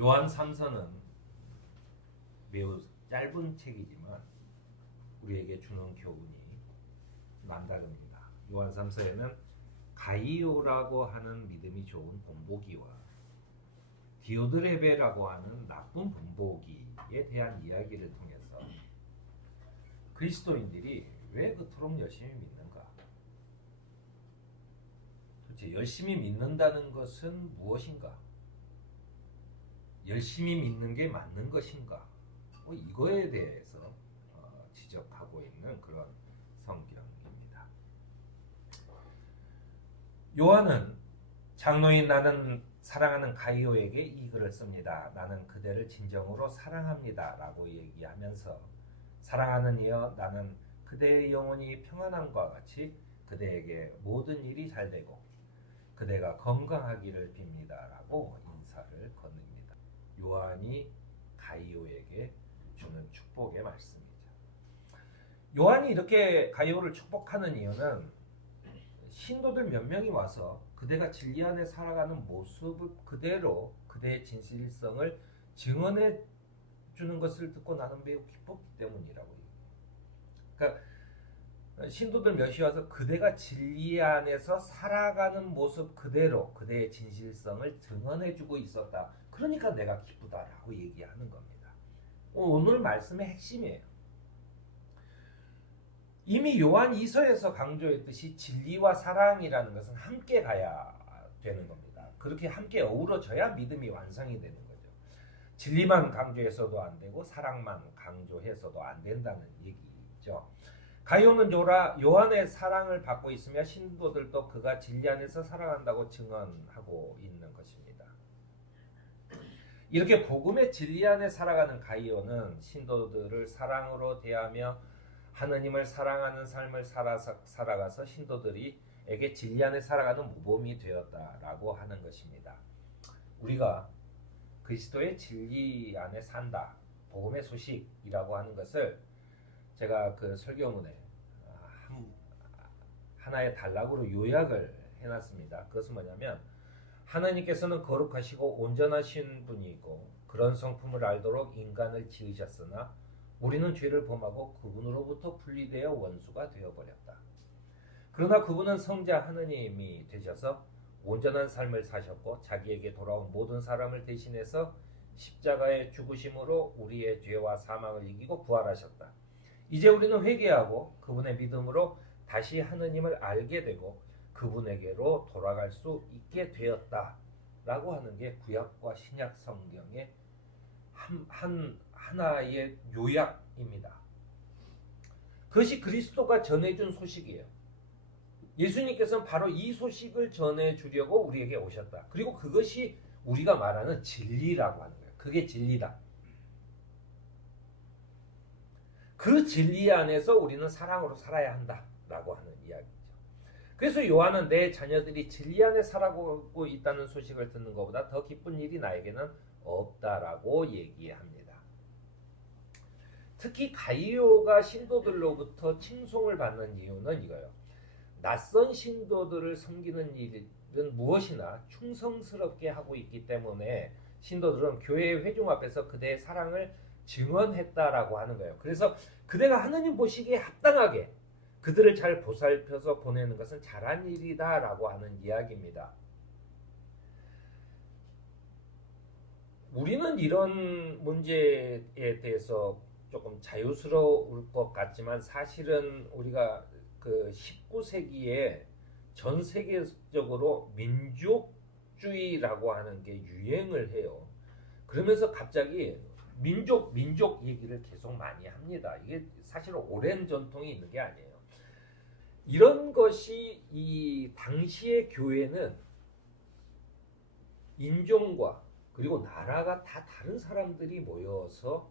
요한 3서는 매우 짧은 책이지만 우리에게 주는 교훈이 남다릅니다. 요한 3서에는 가이오라고 하는 믿음이 좋은 본보기와 디오드레베라고 하는 나쁜 본보기에 대한 이야기를 통해서 그리스도인들이 왜 그토록 열심히 믿는가? 도대체 열심히 믿는다는 것은 무엇인가? 열심히 믿는 게 맞는 것인가? 이거에 대해서 지적하고 있는 그런 성경입니다. 요한은 장로인 나는 사랑하는 가이오에게 이 글을 씁니다. 나는 그대를 진정으로 사랑합니다 라고 얘기하면서 사랑하는 이여 나는 그대의 영혼이 평안함과 같이 그대에게 모든 일이 잘되고 그대가 건강하기를 빕니다 라고 인사를 건넵니다. 요한이 가이오에게 주는 축복의 말씀이죠. 요한이 이렇게 가이오를 축복하는 이유는 신도들 몇 명이 와서 그대가 진리 안에 살아가는 모습을 그대로 그대의 진실성을 증언해 주는 것을 듣고 나는 매우 기뻤기 때문이라고 얘기해요. 그러니까 신도들 몇이 와서 그대가 진리 안에서 살아가는 모습 그대로 그대의 진실성을 증언해 주고 있었다. 그러니까 내가 기쁘다라고 얘기하는 겁니다. 오늘 말씀의 핵심이에요. 이미 요한 2서에서 강조했듯이 진리와 사랑이라는 것은 함께 가야 되는 겁니다. 그렇게 함께 어우러져야 믿음이 완성이 되는 거죠. 진리만 강조해서도 안 되고 사랑만 강조해서도 안 된다는 얘기죠. 가이오는 요한의 사랑을 받고 있으며 신도들도 그가 진리 안에서 살아간다고 증언하고 있는 것입니다. 이렇게 복음의 진리 안에 살아가는 가이오는 신도들을 사랑으로 대하며 하느님을 사랑하는 삶을 살아가서 신도들에게 진리 안에 살아가는 모범이 되었다라고 하는 것입니다. 우리가 그리스도의 진리 안에 산다, 복음의 소식이라고 하는 것을 제가 그 설교문에 하나의 단락으로 요약을 해놨습니다. 그것은 뭐냐면 하나님께서는 거룩하시고 온전하신 분이고 그런 성품을 알도록 인간을 지으셨으나 우리는 죄를 범하고 그분으로부터 분리되어 원수가 되어버렸다. 그러나 그분은 성자 하느님이 되셔서 온전한 삶을 사셨고 자기에게 돌아온 모든 사람을 대신해서 십자가의 죽으심으로 우리의 죄와 사망을 이기고 부활하셨다. 이제 우리는 회개하고 그분의 믿음으로 다시 하느님을 알게 되고 그분에게로 돌아갈 수 있게 되었다라고 하는 게 구약과 신약 성경의 하나의 요약입니다. 그것이 그리스도가 전해준 소식이에요. 예수님께서는 바로 이 소식을 전해주려고 우리에게 오셨다. 그리고 그것이 우리가 말하는 진리라고 하는 거예요. 그게 진리다. 그 진리 안에서 우리는 사랑으로 살아야 한다라고 하는 이야기죠. 그래서 요한은 내 자녀들이 진리 안에 살아가고 있다는 소식을 듣는 것보다 더 기쁜 일이 나에게는 없다라고 얘기합니다. 특히 가이오가 신도들로부터 칭송을 받는 이유는 이거예요. 낯선 신도들을 섬기는 일은 무엇이나 충성스럽게 하고 있기 때문에 신도들은 교회의 회중 앞에서 그대의 사랑을 증언했다라고 하는 거예요. 그래서 그대가 하느님 보시기에 합당하게 그들을 잘 보살펴서 보내는 것은 잘한 일이다라고 하는 이야기입니다. 우리는 이런 문제에 대해서 조금 자유스러울 것 같지만 사실은 우리가 그 19세기에 전 세계적으로 민족주의라고 하는 게 유행을 해요. 그러면서 갑자기 민족 얘기를 계속 많이 합니다. 이게 사실 오랜 전통이 있는 게 아니에요. 이런 것이 이 당시의 교회는 인종과 그리고 나라가 다 다른 사람들이 모여서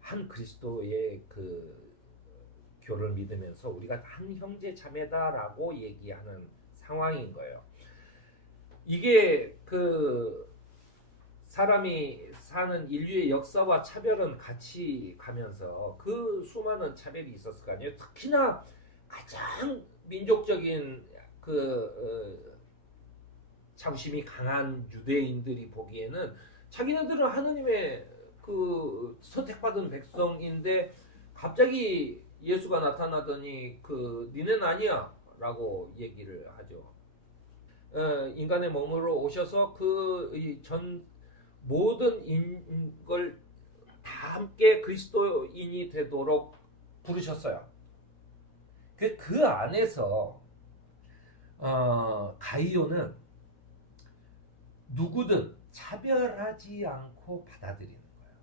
한 그리스도의 그 교를 믿으면서 우리가 한 형제 자매다라고 얘기하는 상황인 거예요. 이게 그 사람이 사는 인류의 역사와 차별은 같이 가면서 그 수많은 차별이 있었을 거 아니에요. 특히나 가장 민족적인 그 자부심이 강한 유대인들이 보기에는 자기네들은 하느님의 그 선택받은 백성인데 갑자기 예수가 나타나더니 그 니네는 아니야 라고 얘기를 하죠. 인간의 몸으로 오셔서 그 전 모든 걸 다 함께 그리스도인이 되도록 부르셨어요. 그 안에서 가이오는 누구든 차별하지 않고 받아들이는 거예요.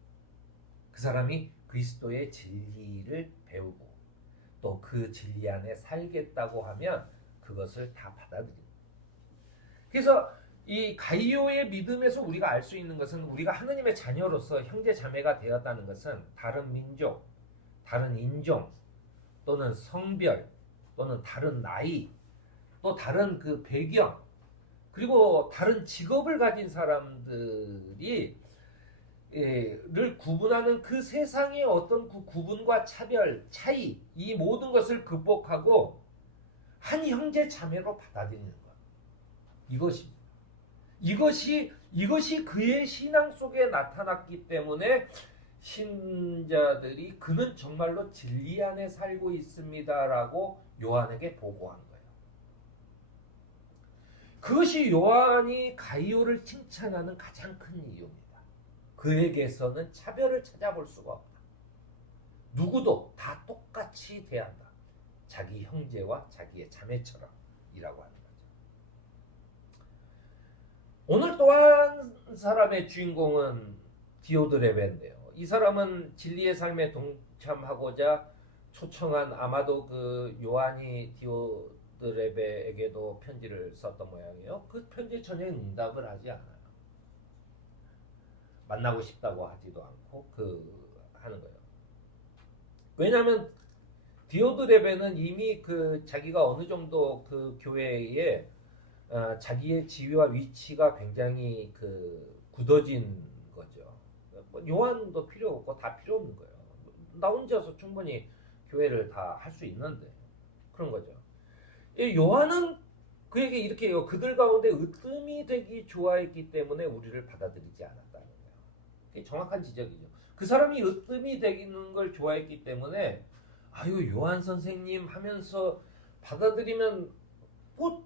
그 사람이 그리스도의 진리를 배우고 또 그 진리 안에 살겠다고 하면 그것을 다 받아들입니다. 그래서 이 가이오의 믿음에서 우리가 알 수 있는 것은 우리가 하느님의 자녀로서 형제 자매가 되었다는 것은 다른 민족, 다른 인종 또는 성별 또는 다른 나이 또 다른 그 배경 그리고 다른 직업을 가진 사람들이 를 구분하는 그 세상의 어떤 그 구분과 차별, 차이 이 모든 것을 극복하고 한 형제 자매로 받아들이는 것. 이것이 그의 신앙 속에 나타났기 때문에 신자들이 그는 정말로 진리 안에 살고 있습니다라고 요한에게 보고한 거예요. 그것이 요한이 가이오를 칭찬하는 가장 큰 이유입니다. 그에게서는 차별을 찾아볼 수가 없다. 누구도 다 똑같이 대한다. 자기 형제와 자기의 자매처럼 이라고 하는 거죠. 오늘 또 한 사람의 주인공은 디오드레베인데요. 이 사람은 진리의 삶에 동참하고자 초청한 아마도 그 요한이 디오드레베에게도 편지를 썼던 모양이에요. 그 편지에 전혀 응답을 하지 않아요. 만나고 싶다고 하지도 않고 하는 거예요. 왜냐하면 디오드레베는 이미 그 자기가 어느 정도 그 교회에 자기의 지위와 위치가 굉장히 그 굳어진 거죠. 요한도 필요 없고 다 필요 없는 거예요. 나 혼자서 충분히 교회를 다 할 수 있는데 그런 거죠. 요한은 그에게 이렇게 해요. 그들 가운데 으뜸이 되기 좋아했기 때문에 우리를 받아들이지 않았다는 거예요. 이게 정확한 지적이죠. 그 사람이 으뜸이 되는 걸 좋아했기 때문에 아유 요한 선생님 하면서 받아들이면 뭐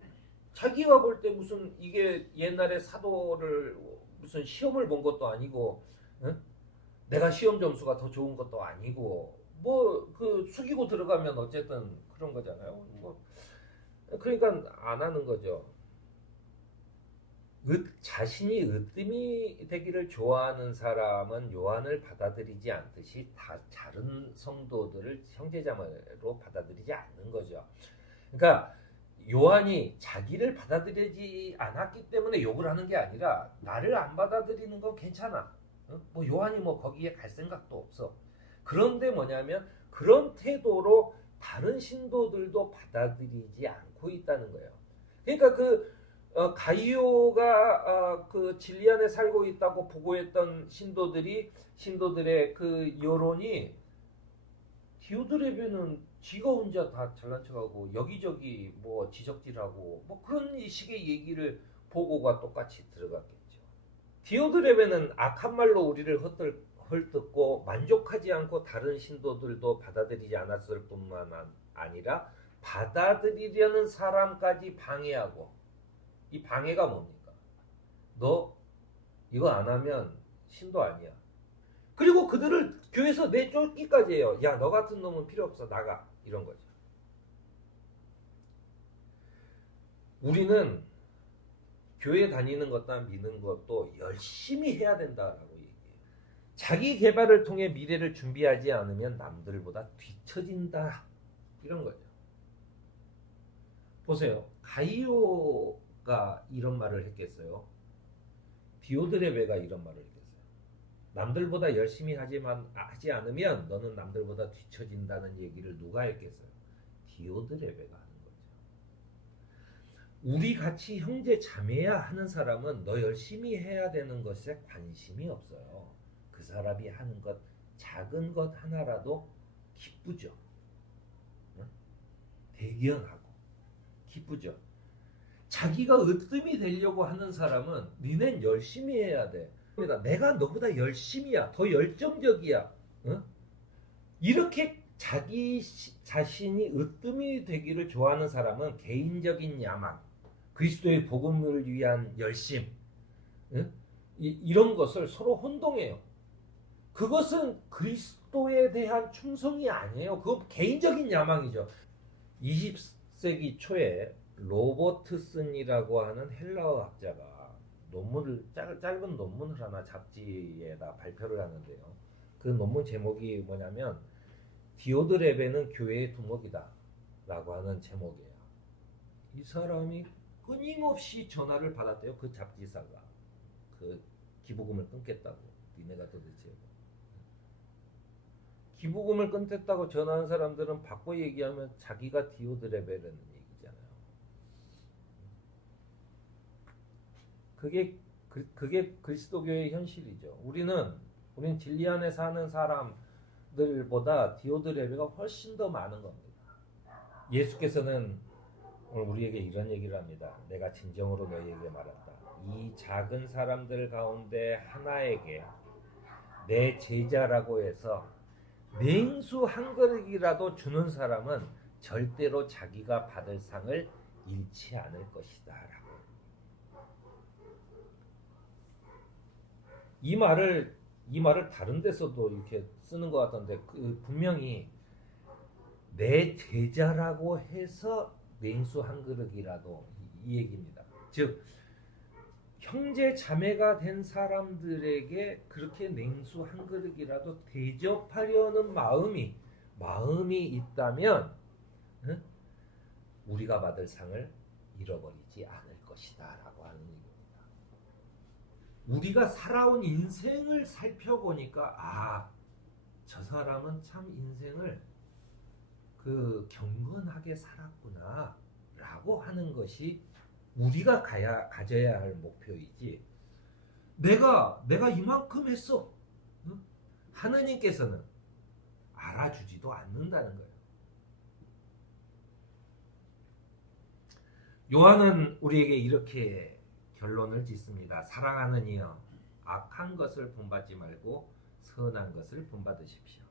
자기가 볼 때 무슨 이게 옛날에 사도를 무슨 시험을 본 것도 아니고 응? 내가 시험 점수가 더 좋은 것도 아니고 뭐 그 숙이고 들어가면 어쨌든 그런 거잖아요. 뭐 그러니까 안 하는 거죠. 자신이 으뜸이 되기를 좋아하는 사람은 요한을 받아들이지 않듯이 다른 성도들을 형제자매로 받아들이지 않는 거죠. 그러니까 요한이 자기를 받아들이지 않았기 때문에 욕을 하는 게 아니라 나를 안 받아들이는 건 괜찮아. 뭐 요한이 뭐 거기에 갈 생각도 없어. 그런데 뭐냐면 그런 태도로 다른 신도들도 받아들이지 않고 있다는 거예요. 그러니까 가이오가 그 진리 안에 살고 있다고 보고했던 신도들의 그 여론이 디오드레베는 지가 혼자 다 잘난 척하고 여기저기 뭐 지적질하고 뭐 그런 식의 얘기를 보고가 똑같이 들어갔겠죠. 디오드레베는 악한 말로 우리를 헐뜯고 만족하지 않고 다른 신도들도 받아들이지 않았을 뿐만 아니라 받아들이려는 사람까지 방해하고 이 방해가 뭡니까? 너 이거 안 하면 신도 아니야. 그리고 그들을 교회에서 내쫓기까지 해요. 야, 너 같은 놈은 필요 없어. 나가. 이런 거죠. 우리는 교회 다니는 것과 믿는 것도 열심히 해야 된다라고 얘기해요. 자기 개발을 통해 미래를 준비하지 않으면 남들보다 뒤처진다. 이런 거죠. 보세요. 가이오가 이런 말을 했겠어요. 디오드레베가 이런 말을 했겠어요. 남들보다 열심히 하지 않으면 너는 남들보다 뒤처진다는 얘기를 누가 했겠어요? 디오드레베가 하는 거죠. 우리 같이 형제 자매야 하는 사람은 너 열심히 해야 되는 것에 관심이 없어요. 그 사람이 하는 것 작은 것 하나라도 기쁘죠. 대견하고 기쁘죠. 자기가 으뜸이 되려고 하는 사람은 니넨 열심히 해야 돼. 내가 너보다 열심히야, 더 열정적이야. 어? 이렇게 자기 자신이 으뜸이 되기를 좋아하는 사람은 개인적인 야망, 그리스도의 복음을 위한 열심, 어? 이런 것을 서로 혼동해요. 그것은 그리스도에 대한 충성이 아니에요. 그건 개인적인 야망이죠. 20세기 초에 로버트슨이라고 하는 헬라어 학자가 짧은 논문을 하나 잡지에다 발표를 하는데요. 그 논문 제목이 뭐냐면 디오드레베는 교회의 두목이다 라고 하는 제목이에요. 이 사람이 끊임없이 전화를 받았대요. 그 잡지사가 그 기부금을 끊겠다고. 니네가 도대체 기부금을 끊겠다고 전화한 사람들은 바꿔 얘기하면 자기가 디오드레베라는 얘기잖아요. 그게 그리스도교의 현실이죠. 우리는 진리 안에 사는 사람들보다 디오드레베가 훨씬 더 많은 겁니다. 예수께서는 오늘 우리에게 이런 얘기를 합니다. 내가 진정으로 너희에게 말한다. 이 작은 사람들 가운데 하나에게 내 제자라고 해서 냉수 한 그릇이라도 주는 사람은 절대로 자기가 받을 상을 잃지 않을 것이다 라고. 이 말을 다른 데서도 이렇게 쓰는 것 같던데 분명히 내 제자라고 해서 냉수 한 그릇이라도 이 얘기입니다. 즉 형제 자매가 된 사람들에게 그렇게 냉수 한 그릇이라도 대접하려는 마음이 있다면 우리가 받을 상을 잃어버리지 않을 것이다 라고 하는 얘기입니다. 우리가 살아온 인생을 살펴보니까 저 사람은 참 인생을 경건하게 살았구나 라고 하는 것이 우리가 가져야 할 목표이지, 내가 이만큼 했어, 응? 하느님께서는 알아주지도 않는다는 거예요. 요한은 우리에게 이렇게 결론을 짓습니다. 사랑하는 이여, 악한 것을 본받지 말고 선한 것을 본받으십시오.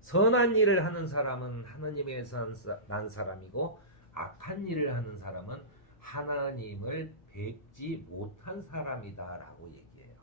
선한 일을 하는 사람은 하느님에서 난 사람이고, 악한 일을 하는 사람은 하나님을 뵙지 못한 사람이다 라고 얘기해요.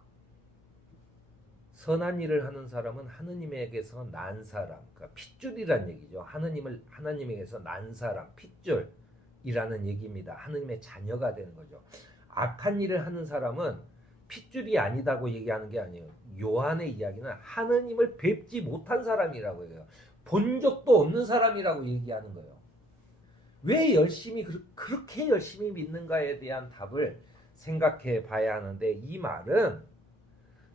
선한 일을 하는 사람은 하느님에게서 난 사람, 그러니까 핏줄이란 얘기죠. 하나님에게서 난 사람, 핏줄이라는 얘기입니다. 하느님의 자녀가 되는 거죠. 악한 일을 하는 사람은 핏줄이 아니다고 얘기하는 게 아니에요. 요한의 이야기는 하느님을 뵙지 못한 사람이라고 해요. 본 적도 없는 사람이라고 얘기하는 거예요. 왜 그렇게 열심히 믿는가에 대한 답을 생각해 봐야 하는데, 이 말은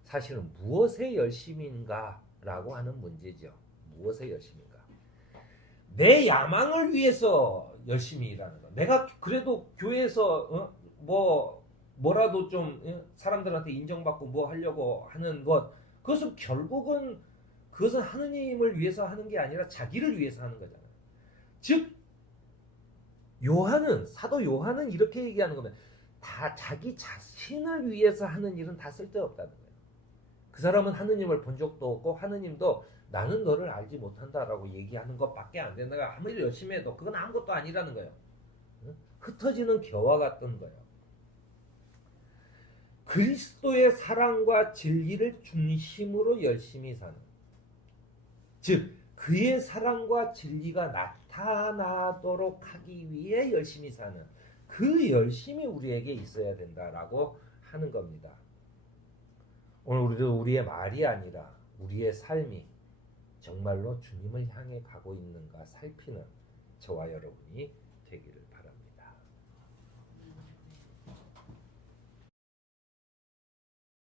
사실은 무엇의 열심인가 라고 하는 문제죠. 무엇의 열심인가. 내 야망을 위해서 열심히 일하는 거. 내가 그래도 교회에서 뭐라도 좀 사람들한테 인정받고 뭐 하려고 하는 것, 그것은 하느님을 위해서 하는 게 아니라 자기를 위해서 하는 거잖아요. 즉 사도 요한은 이렇게 얘기하는 겁니다. 다 자기 자신을 위해서 하는 일은 다 쓸데없다는 거예요. 그 사람은 하느님을 본 적도 없고, 하느님도 나는 너를 알지 못한다라고 얘기하는 것밖에 안 된다. 아무리 열심히 해도 그건 아무것도 아니라는 거예요. 흩어지는 겨와 같은 거예요. 그리스도의 사랑과 진리를 중심으로 열심히 사는, 즉 그의 사랑과 진리가 나타나도록 하기 위해 열심히 사는 그 열심이 우리에게 있어야 된다라고 하는 겁니다. 오늘 우리도 우리의 말이 아니라 우리의 삶이 정말로 주님을 향해 가고 있는가 살피는 저와 여러분이 되기를 바랍니다.